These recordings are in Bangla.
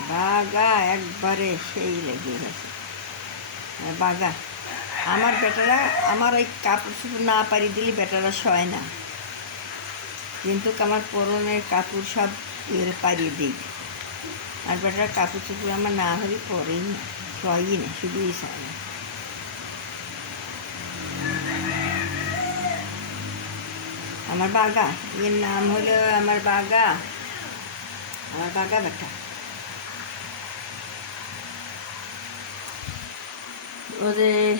বাগা একবারে সেই লেগে গেছে। বাগা, আমার বেটারা, আমার ওই কাপড় চোপড় না পারি দিলে বেটারা সয় না। কিন্তু আমার পরনের কাপড় সব এর পারিয়ে দিই। আর বেটারা কাপড় চোপড় আমার না হলে পরেই না, সয়ই না, শুধুই চায় না। আমার বাগা, এর নাম হলো আমার বাগা আমার বাগা বেটা। ওদের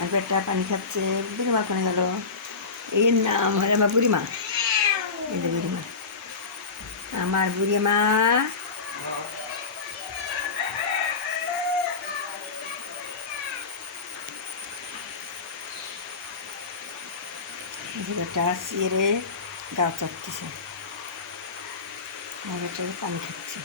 আর পানি খাচ্ছে, বুড়িমা কোনে গেল। এর নাম হলো আমার বুড়িমা। এই যে বুড়িমা। আমার বুড়িমা। বেটা সিরে গা চাটতেছে পানি খাচ্ছে।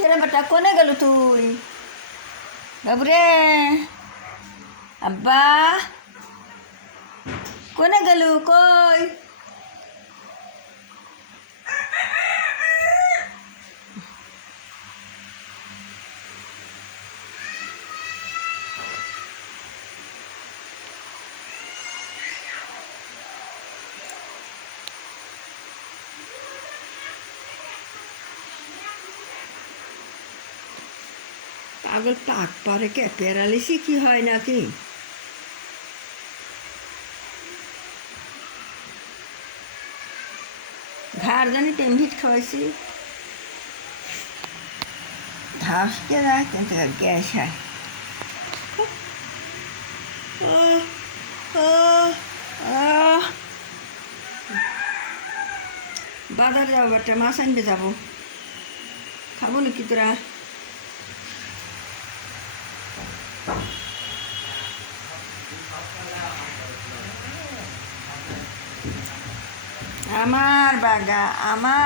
কেরে বেটা কোনে গেল তুই? বাবুরে। আব্বা। কোনে গেল? কই? পাগল পাক পারে কে প্যারালিসি কি হয় নাকি? ঘাড় জানি টেমভিট খাওয়াইছি। ঘাস কে যায় কিন্তু গ্যাস হয়। বাজারে যাব একটা মাছ আনতে যাব। খাব নাকি তোরা? আমার বাগা আমার